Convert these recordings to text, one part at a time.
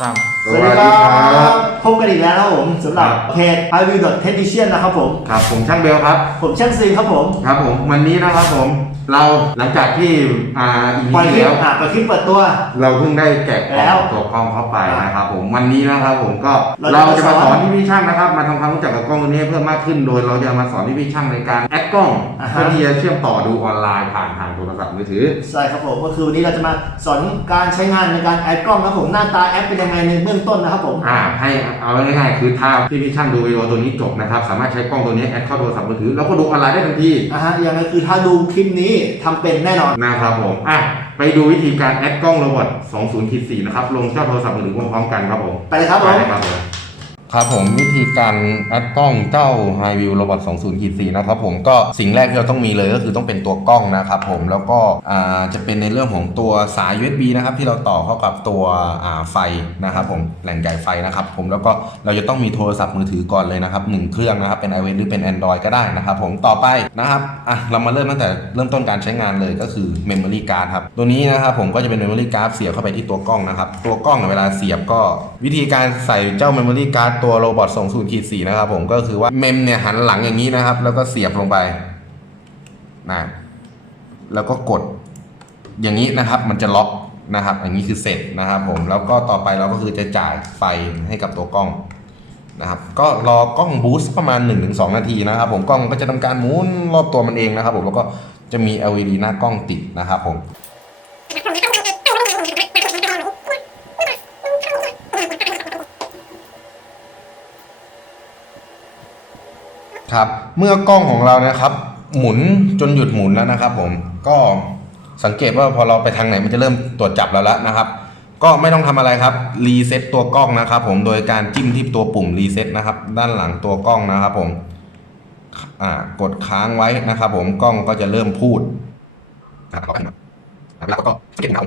สามสวัสดีครับพบกันอีกแล้วนะครับผมสำหรับเพจ i v i w t e c h n i c i a n นะครับผม ครับผมช่างเบลครับ ผมช่างซีครับผม ครับผมวันนี้นะครับผม เราหลังจากที่อ่าอีปล่อยพีคลิปแล้ว อะปล่อยคลิปเปิดตัว เราเพิ่งได้แกะกแล้ล่อวงตัวกล้องเข้าไปนะครับผมวันนี้นะครับผมก็เราเราจะจะมามาสสออนนที่พี่ช่างนะครับ มาทำความรู้จักกับกล้องตัวนี้ให้เพิ่มมากขึ้นโดย เราจะมาสอนที่พี่ช่างในการแอดกล้องอ่าฮะ เพื่อที่จะเชื่อมต่อดูออนไลน์ผ่านทางโทรศัพท์มือถือ ใช่ครับผมก็คือวันนี้เราจะมาสอนการใช้งานในการแอดกล้องนะครับผมหน้าตาแอปเป็นยังไงในเบื้องต้นนะครับผม อ่าให้เอาง่ายๆคือถ้าที่พี่ช่างดูวิดีโอตัวนี้จบนะครับสามารถใช้กล้องตัวนี้แอดเข้าโทรศัพท์มือถือแล้วก็ดูออนไลน์ได้ทันที อะฮะยังไงคือถ้าดูคลิปนี้ทำเป็นแน่นอน นะครับผม อะ ไปดูวิธีการแอดกล้องโรบอท20.4นะครับ ลงเจ้าโทรศัพท์มือถือพร้อมๆกันครับผม ไปเลยครับผมไปเลยครับผม ครับผมวิธีการแอดกล้องเจ้า High View Robot 20.4นะครับผมก็สิ่งแรกที่เราต้องมีเลยก็คือต้องเป็นตัวกล้องนะครับผมแล้วก็จะเป็นในเรื่องของตัวสาย USB นะครับที่เราต่อเข้ากับตัวไฟนะครับผมแหล่งจ่ายไฟนะครับผมแล้วก็เราจะต้องมีโทรศัพท์มือถือก่อนเลยนะครับหนึ่งเครื่องนะครับเป็น iOS หรือเป็น Android ก็ได้นะครับผมต่อไปนะครับอะเรามาเริ่มตั้งแต่เริ่มต้นการใช้งานเลยก็คือ Memory Card ครับตัวนี้นะครับผมก็จะเป็น Memory Card เสียบเข้าไปที่ตัวกล้องนะครับตัวกล้องเนี่ยเวลาเสียบก็ วิธีการใส่เจ้า Memory Card ตัว Robot 20.4นะครับผมก็คือว่าเมมเนี่ยหันหลังอย่างนี้นะครับ แล้วก็เสียบลงไปนะแล้วก็กดอย่างนี้นะครับ มันจะล็อกนะครับอย่างนี้คือเสร็จนะครับผมแล้วก็ต่อไปเราก็คือจะจ่ายไฟให้กับตัวกล้องนะครับ ก็รอกล้องบูสต์ประมาณ 1-2 นาทีนะครับ ผมกล้องก็จะทำการหมุนรอบตัวมันเองนะครับ ผมแล้วก็จะมี LED หน้ากล้องติดนะครับผม ครับ เมื่อกล้องของเรานะครับ หมุนจนหยุดหมุนแล้วนะครับ ผมก็สังเกตว่าพอเราไปทางไหนมันจะเริ่มตรวจจับเราแล้วนะครับ ก็ไม่ต้องทำอะไรครับรีเซ็ตตัวกล้องนะครับ ผมโดยการจิ้มที่ตัวปุ่มรีเซ็ตนะครับ ด้านหลังตัวกล้องนะครับ ผมกดค้างไว้นะครับ ผมกล้องก็จะเริ่มพูดแล้วก็เก็บเงา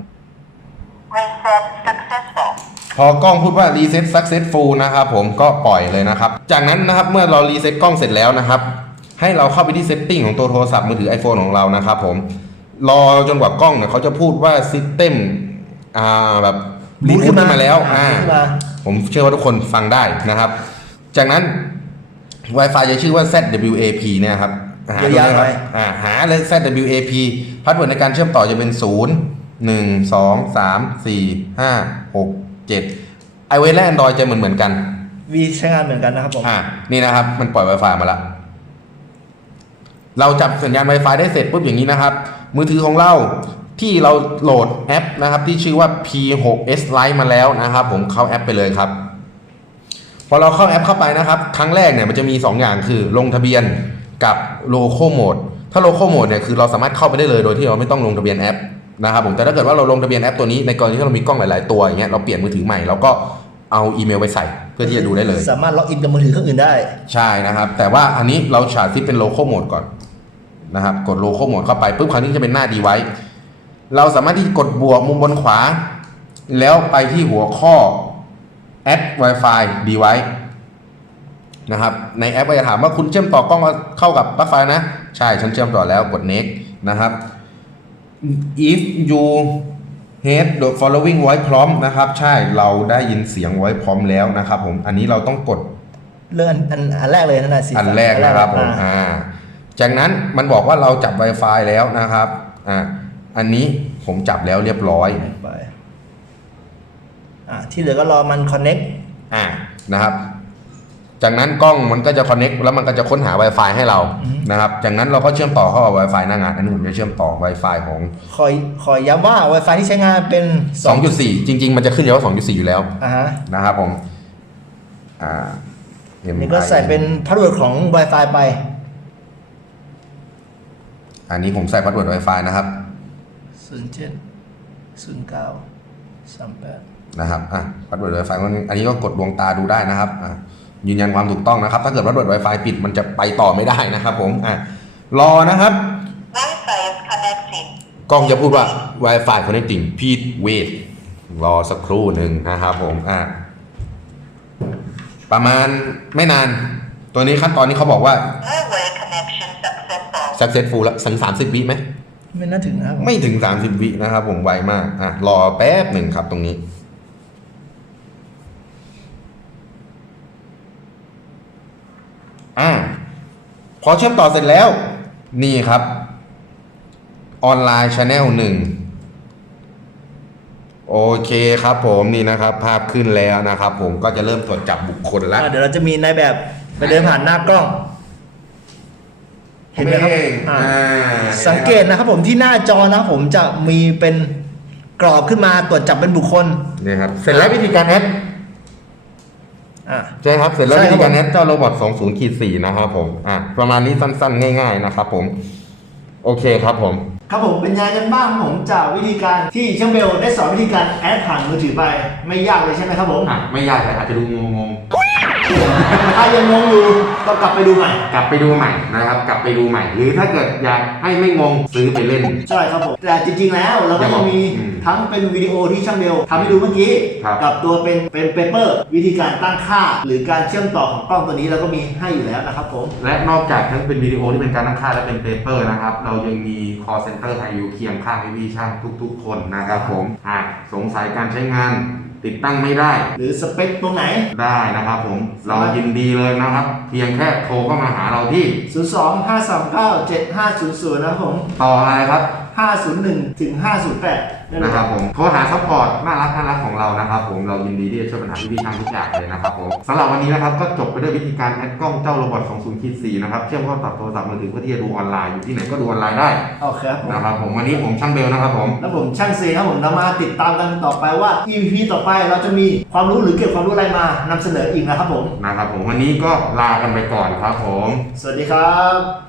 Reset successful. พอกล้องพูดว่า reset successful นะครับผมก็ปล่อยเลยนะครับ จากนั้นนะครับเมื่อเรา reset กล้องเสร็จแล้วนะครับ ให้เราเข้าไปที่ setting ของตัวโทรศัพท์มือถือ iPhone ของเรานะครับผมรอจนกว่ากล้องเนี่ยเขาจะพูดว่า system อ่าแบบบูตขึ้นมาแล้วอ่าขึ้นมาผมผมเชื่อว่าทุกคนฟังได้นะครับ จากนั้น Wi-Fi จะชื่อว่า ZWAP เนี่ยครับหาดูยาวๆนะหคน่รัอบยอ่าหาเลย ZWAP พาสเวิร์ดในการเชื่อมต่อจะเป็น 0 1 2 3 4 5 6 7 iOS และ Android จะเหมือนเหมือนกัน วีใช้งานเหมือนกันนะครับผม อ่านี่นะครับ มันปล่อย Wi-Fi มาแล้วเราจับสัญญาณ Wi-Fi ได้เสร็จปุ๊บอย่างนี้นะครับ มือถือของเราที่เราโหลดแอปนะครับ ที่ชื่อว่า P6s Lite มาแล้วนะครับ ผมเข้าแอปไปเลยครับพอเราเข้าแอปเข้าไปนะครับ ครั้งแรกเนี่ยมันจะมี 2 อย่างคือลงทะเบียนกับโลโก้โหมดถ้าโลโก้โหมดเนี่ยคือเราสามารถเข้าไปได้เลยโดยที่เราไม่ต้องลงทะเบียนแอป นะครับผมแต่ถ้าเกิดว่าเราลงทะเบียนแอปตัวนี้ในกรณีที่เรามีกล้องหลาย ๆ ตัวอย่างเงี้ยเราเปลี่ยนมือถือใหม่เราก็เอาอีเมลไปใส่เพื่อที่จะดูได้เลย สามารถล็อกอินกับมือถือเครื่องอื่นได้ ใช่นะครับ แต่ว่าอันนี้เราฉาดที่เป็นโลโก้โหมดก่อนนะครับกดโลโก้โหมดเข้าไปปุ๊บคราวนี้จะเป็นหน้าดีไว้ เราสามารถที่กดบวกมุมบนขวา แล้วไปที่หัวข้อ Add Wi-Fi device นะครับในแอปก็จะถามว่าคุณเชื่อมต่อกล้องเข้ากับปลั๊กไฟนะ ใช่ฉันเชื่อมต่อแล้วกด next นะครับ if you had the following voice prompt นะครับ ใช่เราได้ยินเสียง voice prompt แล้วนะครับผมอันนี้เราต้องกดเรื่องอันอันอันแรกเลยนั่นน่ะสิอันแรกนะครับผมอ่าอ่าจากนั้นมันบอกว่าเราจับ Wi-Fi แล้วนะครับอ่าอันนี้ผมจับแล้วเรียบร้อยไปอะที่เหลือก็รอมัน connect อ่านะครับ จากนั้นกล้องมันก็จะ connect แล้วมันก็จะค้นหา Wi-Fi ให้เรานะครับจากนั้นเราก็เชื่อมต่อเข้ากับ Wi-Fi หน้างานอันนี้ผมจะเชื่อมต่อ Wi-Fi ของ ขอขอย้ำว่า Wi-Fi ที่ใช้งานเป็น2.4 จริง ๆ มันจะขึ้นอยู่ว่า2.4 อยู่แล้วอ่าฮะนะครับผมอ่านี่ก็ใส่เป็นพาสเวิร์ดของ Wi-Fi ไป อันนี้ผมใส่พาสเวิร์ด Wi-Fi นะครับ07 09 38นะครับอะพาสเวิร์ด Wi-Fi อันนี้ก็กดดวงตาดูได้นะครับอะ ยืนยันความถูกต้องนะครับ ถ้าเกิดพาสเวิร์ด Wi-Fi ปิดมันจะไปต่อไม่ได้นะครับผมอะรอนะครับ Wi-Fi is connecting. กล้องจะพูดว่า Wi-Fi connecting please wait รอสักครู่หนึ่งนะครับผมอะประมาณไม่นาน ตัวนี้ขั้นตอนนี้เขาบอกว่า Highway connection successful. successful แล้วสังสามสิบวิไหม ไม่น่าถึงนะครับไม่ถึง 30 วินะครับผมไวมากอะรอแป๊บหนึ่งครับตรงนี้ อ่าพอเชื่อมต่อเสร็จแล้ว นี่ครับ ออนไลน์ช n แนลหนึ่งโอเคครับผมนี่นะครับ ภาพขึ้นแล้วนะครับ ผมก็จะเริ่มตรวจจับบุคคลแล้ว อะเดี๋ยวเราจะมีนายแบบไปเดินผ่านหน้ากล้อง เห็นไหมครับเองอะอ่า สังเกตนะครับผมที่หน้าจอนะครับผมจะมีเป็นกรอบขึ้นมาตรวจจับเป็นบุคคล นี่ครับ เสร็จแล้ววิธีการแอดอะ ใช่ครับ เสร็จแล้วใช่วิครับธีการผม แอดเจ้าโรบอท20ขีด4นะครับผมอะประมาณนี้สั้นๆ ง่าย ๆ นะครับผม โอเคครับผม ครับผมเป็นยังไงกันบ้างครับผมจากวิธีการที่ช่างเบลได้สอนวิธีการแอดผ่านมือถือไปไม่ยากเลยใช่ไหมครับผม อะ ไม่ยากแต่อาจจะดูงง ถ้ายังงงอยู่ก็กลับไปดูใหม่ๆกลับไปดูใหม่นะครับ กลับไปดูใหม่ หรือถ้าเกิดอยากให้ไม่งงซื้อไปเล่น ใช่ครับผม แต่จริงๆแล้วเราก็ยังมีอืมทั้งเป็นวิดีโอที่ช่างเบลทำให้ดูเมื่อกี้ ครับ กับตัวเป็นเป็นเปเปอร์วิธีการตั้งค่า หรือการเชื่อมต่อของกล้องตัวนี้เราก็มีให้อยู่แล้วนะครับผม และนอกจากทั้งเป็นวิดีโอที่เป็นการตั้งค่าและเป็นเปเปอร์นะครับ เรายังมี call center ไทยอยู่เคียงข้างพี่ๆช่างทุก ๆ คนนะครับผมหากสงสัยการใช้งาน ติดตั้งไม่ได้ หรือสเปคตรงไหน ได้นะครับผมเรายินดีเลยนะครับ เพียงแค่โทรเข้ามาหาเราที่ 02 539 7500 นะครับผม ต่ออะไรครับ 501 ถึง 508 นั่นเองนะครับผมโทรหาซัพพอร์ตน่ารักน่ารักของเรานะครับผมเรายินดีที่จะช่วยปัญหาพี่ๆช่างทุกอย่างเลยนะครับผมสำหรับวันนี้นะครับก็จบไปด้วยวิธีการแอดกล้องเจ้าโรบอท20ขีด4นะครับเชื่อมเข้ากับโทรศัพท์มือถือเพื่อที่จะดูออนไลน์อยู่ที่ไหนก็ดูออนไลน์ได้โอเคครับผมนะครับผมวันนี้ผมช่างเบลนะครับผมแล้วผมช่างเซครับผมเรามาติดตามกันต่อไปว่า EP ต่อไปเราจะมีความรู้หรือเก็บความรู้อะไรมานำเสนออีกนะครับผมนะครับผมวันนี้ก็ลากันไปก่อนครับผม สวัสดีครับ